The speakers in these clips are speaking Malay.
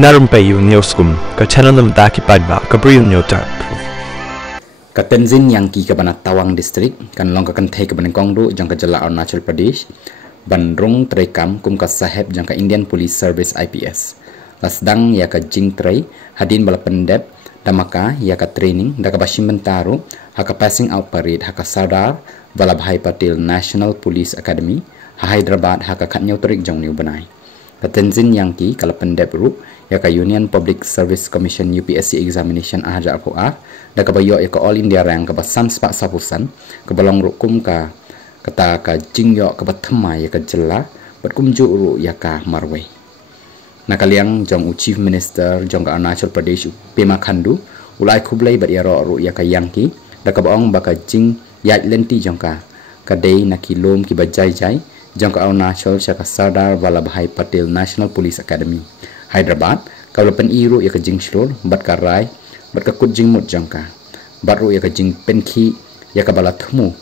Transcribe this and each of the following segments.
Narumpayu Neoskum, ka channel ng Daki Padba, ka Briyo Nyotar. Ka Tenzin yang ki ka Banat Tawang District, kan long ka kantay ka Banengkongdu, jang ka Jala Arunachal Pradesh, Bandrung Trekam kum ka Saheb jang ka Indian Police Service IPS. Lasdang ya ka Jing Trey, hadin bala pendep, damaka ya ka training, da ka Bashimentaru, haka passing out parade, haka Sardar, Vallabhai Patel National Police Academy, ha Hyderabad haka Katnyau Tarik jang New Banai. Ka Tenzin yang ki kala pendep ru, ya ka Union Public Service Commission UPSC Examination ahaja aku da ka bayo ya ka All India Rank ka basan spak sapusan, ka balong rukum ka kata ka Jingyo ka bathma ya ka jela, bat kumju ru ya ka Marway. Nakaliang jong Chief Minister jong ka Arunachal Pradesh Pema Khandu, ulai kublai bat ya ru ya ka Yangki, da ka baong baka Jing yat lenti jong ka day nakilom ki bajai jai, jong ka Arunachal siya ka Sardar Vallabhai Patel National Police Academy. Hyderabad, kaulapan iru ya ka Jing Shrul, bat ka Rai, bat ka Kujing Mut jong ka. Bat ru ya ka Jing Penki, ya ka bala Thumu,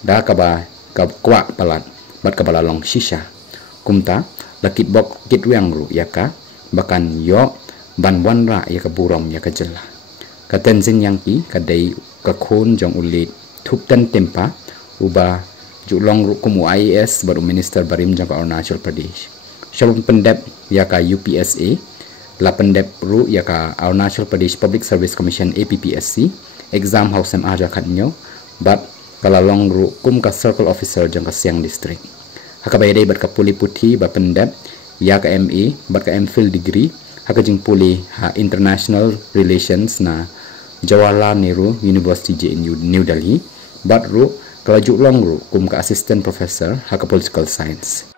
da ka ba ka Kwa Palat, bat ka bala Long Shisha. Kumta, lakit bok kit wiang ru ya ka, bakan yo, ban wanra ya ka Burom ya ka Jela. Ka Tenzin yang ki, ka day ka Khon jong ulit, Thuptan Tempa, uba julong ru kumu IAS baru Minister Barim jong ka Arunachal Pradesh. Syabun pendep ya ka UPSA, la pendep ru ya ka Arunachal Pradesh Public Service Commission APPSC, exam house aja Katnyau, bat kalalong ru kum ka Circle Officer jong ka Siang District. Haka bayday bat ka puli puti ba pendep ya ka MA, bat ka MPhil degree, haka jing puli ha International Relations na Jawaharlal Nehru University JNU New Delhi, bat ru kala julong ru kum ka Assistant Professor haka Political Science.